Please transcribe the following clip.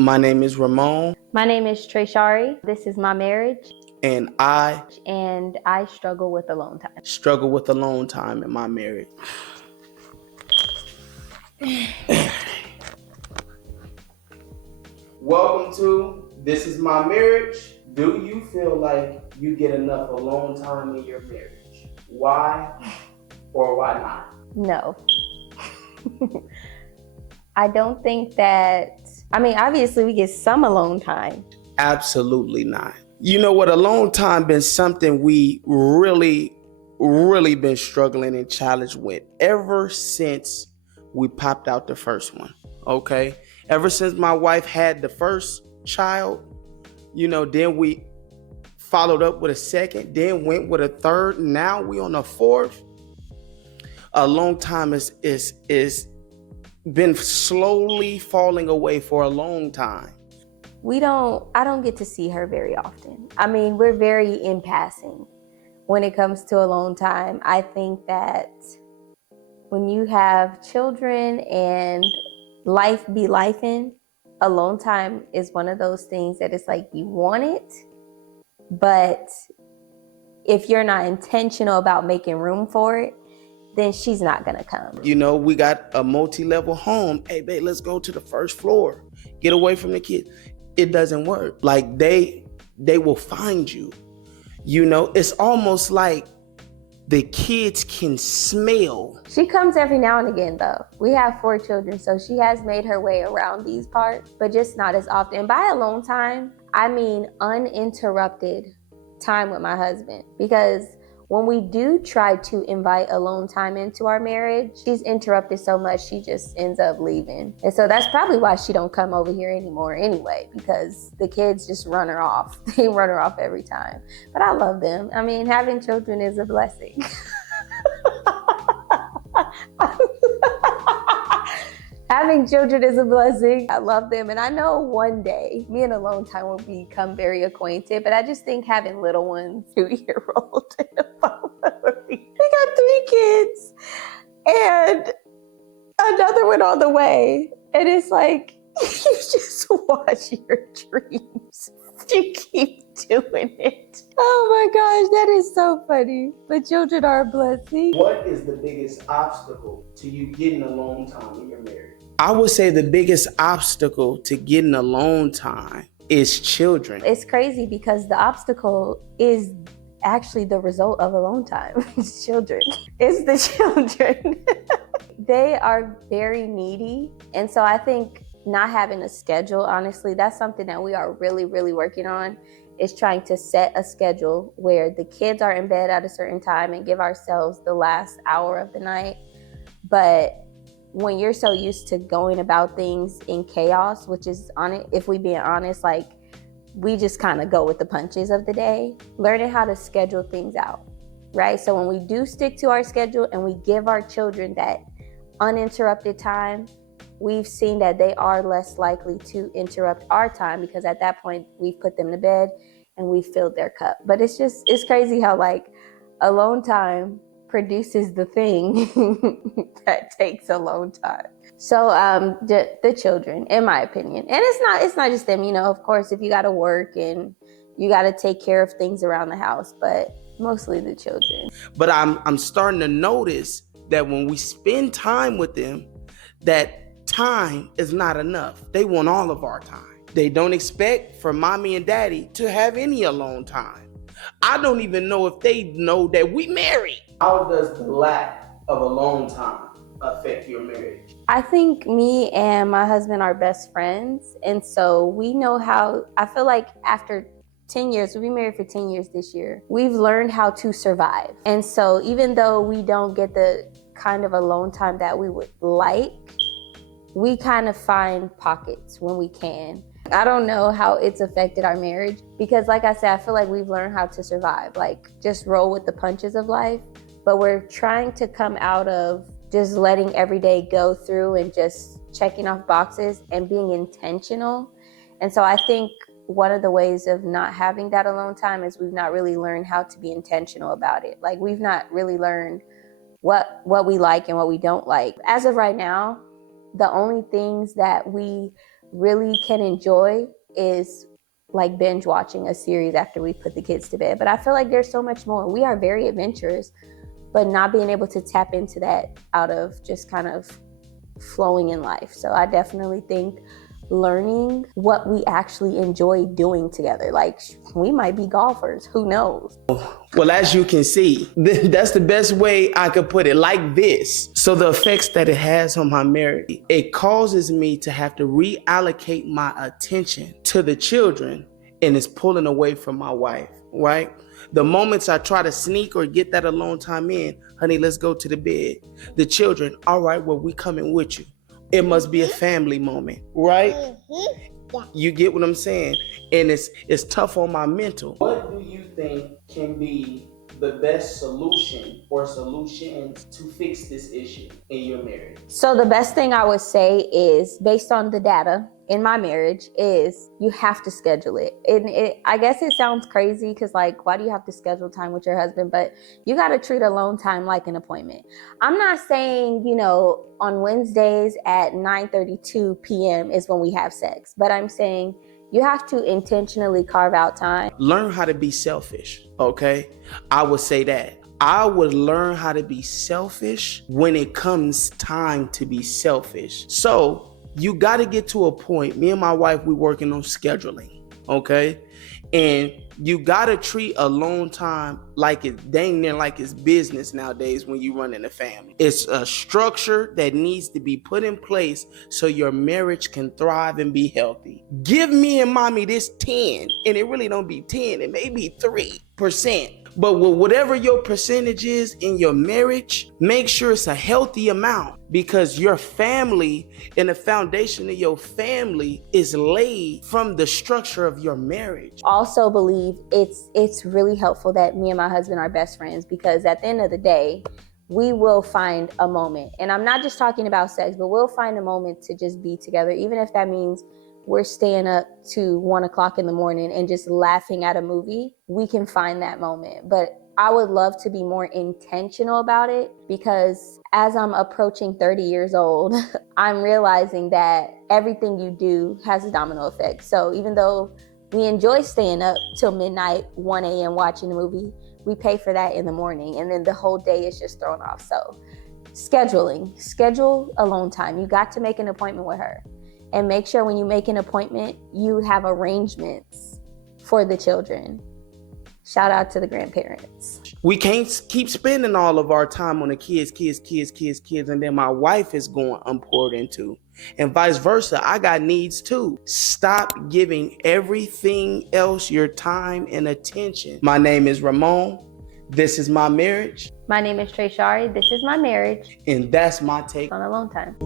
My name is Ramon, My name is Treshari. This is my marriage, and I and I struggle with alone time. struggle with alone time in my marriage. Welcome to This Is My Marriage. Do you feel like you get enough alone time in your marriage? Why or why not? No. I don't think that, obviously we get some alone time. Absolutely not. You know what? Alone time been something we really been struggling and challenged with ever since we popped out the first one. Okay? Ever since my wife had the first child, then we followed up with a second, then went with a third. Now we on a fourth. A long time is been slowly falling away for a long time. I don't get to see her very often. We're very in passing when it comes to alone time. I think that when you have children and life be lifing, alone time is one of those things that it's like you want it, but if you're not intentional about making room for it, then she's not gonna come. We got a multi-level home. Hey, babe, let's go to the first floor. Get away from the kids. It doesn't work. Like they will find you. It's almost like the kids can smell. She comes every now and again though. We have 4 children, so she has made her way around these parts, but just not as often. By alone time, I mean uninterrupted time with my husband, because when we do try to invite alone time into our marriage, she's interrupted so much she just ends up leaving. And so that's probably why she don't come over here anymore anyway, because the kids just run her off. They run her off every time. But I love them. Having children is a blessing. Having children is a blessing. I love them. And I know one day me and alone time will become very acquainted, but I just think having little ones, 2-year-old and a 5-year-old. We got 3 kids and another one on the way. And it's like, you just watch your dreams. You keep doing it. Oh my gosh, that is so funny. But children are a blessing. What is the biggest obstacle to you getting alone time in your marriage? I would say the biggest obstacle to getting alone time is children. It's crazy because the obstacle is actually the result of alone time. It's children. It's the children. They are very needy. And so I think not having a schedule, honestly, that's something that we are really, really working on, is trying to set a schedule where the kids are in bed at a certain time and give ourselves the last hour of the night. But when you're so used to going about things in chaos, which is on it, if we being honest, like we just kind of go with the punches of the day, learning how to schedule things out, right? So when we do stick to our schedule and we give our children that uninterrupted time, we've seen that they are less likely to interrupt our time, because at that point we've put them to bed and we've filled their cup. But it's crazy how like alone time produces the thing that takes alone time. So the children, in my opinion, and it's not just them, of course, if you got to work and you got to take care of things around the house, but mostly the children. But I'm starting to notice that when we spend time with them, that time is not enough. They want all of our time. They don't expect for mommy and daddy to have any alone time. I don't even know if they know that we married. How does the lack of alone time affect your marriage? I think me and my husband are best friends. And so we know how, I feel like after 10 years, we've been married for 10 years this year, we've learned how to survive. And so even though we don't get the kind of alone time that we would like, we kind of find pockets when we can. I don't know how it's affected our marriage, because like I said, I feel like we've learned how to survive, like just roll with the punches of life. But we're trying to come out of just letting every day go through and just checking off boxes and being intentional. And so I think one of the ways of not having that alone time is we've not really learned how to be intentional about it. Like we've not really learned what we like and what we don't like. As of right now, the only things that we really can enjoy is like binge watching a series after we put the kids to bed. But I feel like there's so much more. We are very adventurous, but not being able to tap into that out of just kind of flowing in life. So I definitely think learning what we actually enjoy doing together. Like, we might be golfers, who knows? Well, as you can see, that's the best way I could put it, like this. So the effects that it has on my marriage, it causes me to have to reallocate my attention to the children, and it's pulling away from my wife, right? The moments I try to sneak or get that alone time in, honey, let's go to the bed. The children, all right, well, we coming with you. It must be a family moment, right? Yeah. You get what I'm saying? And it's tough on my mental. What do you think can be the best solution or solutions to fix this issue in your marriage? So the best thing I would say is, based on the data in my marriage, is you have to schedule it. And I guess it sounds crazy because, like, why do you have to schedule time with your husband? But you got to treat alone time like an appointment. I'm not saying, on Wednesdays at 9:32 p.m. is when we have sex, but I'm saying you have to intentionally carve out time. Learn how to be selfish, okay? I would say that. I would learn how to be selfish when it comes time to be selfish. So you got to get to a point. Me and my wife, we working on scheduling, okay? And you got to treat alone time like it's dang near like it's business nowadays when you run in a family. It's a structure that needs to be put in place so your marriage can thrive and be healthy. Give me and mommy this 10, and it really don't be 10, it may be 3%. But with whatever your percentage is in your marriage, make sure it's a healthy amount, because your family and the foundation of your family is laid from the structure of your marriage. Also believe it's really helpful that me and my husband are best friends, because at the end of the day, we will find a moment. And I'm not just talking about sex, but we'll find a moment to just be together, even if that means we're staying up to 1 o'clock in the morning and just laughing at a movie. We can find that moment. But I would love to be more intentional about it, because as I'm approaching 30 years old, I'm realizing that everything you do has a domino effect. So even though we enjoy staying up till midnight, 1 a.m. watching a movie, we pay for that in the morning, and then the whole day is just thrown off. So schedule alone time. You got to make an appointment with her. And make sure when you make an appointment, you have arrangements for the children. Shout out to the grandparents. We can't keep spending all of our time on the kids, and then my wife is going unpoured into. And vice versa, I got needs too. Stop giving everything else your time and attention. My name is Ramon. This is my marriage. My name is Trey Shari. This is my marriage. And that's my take on alone time.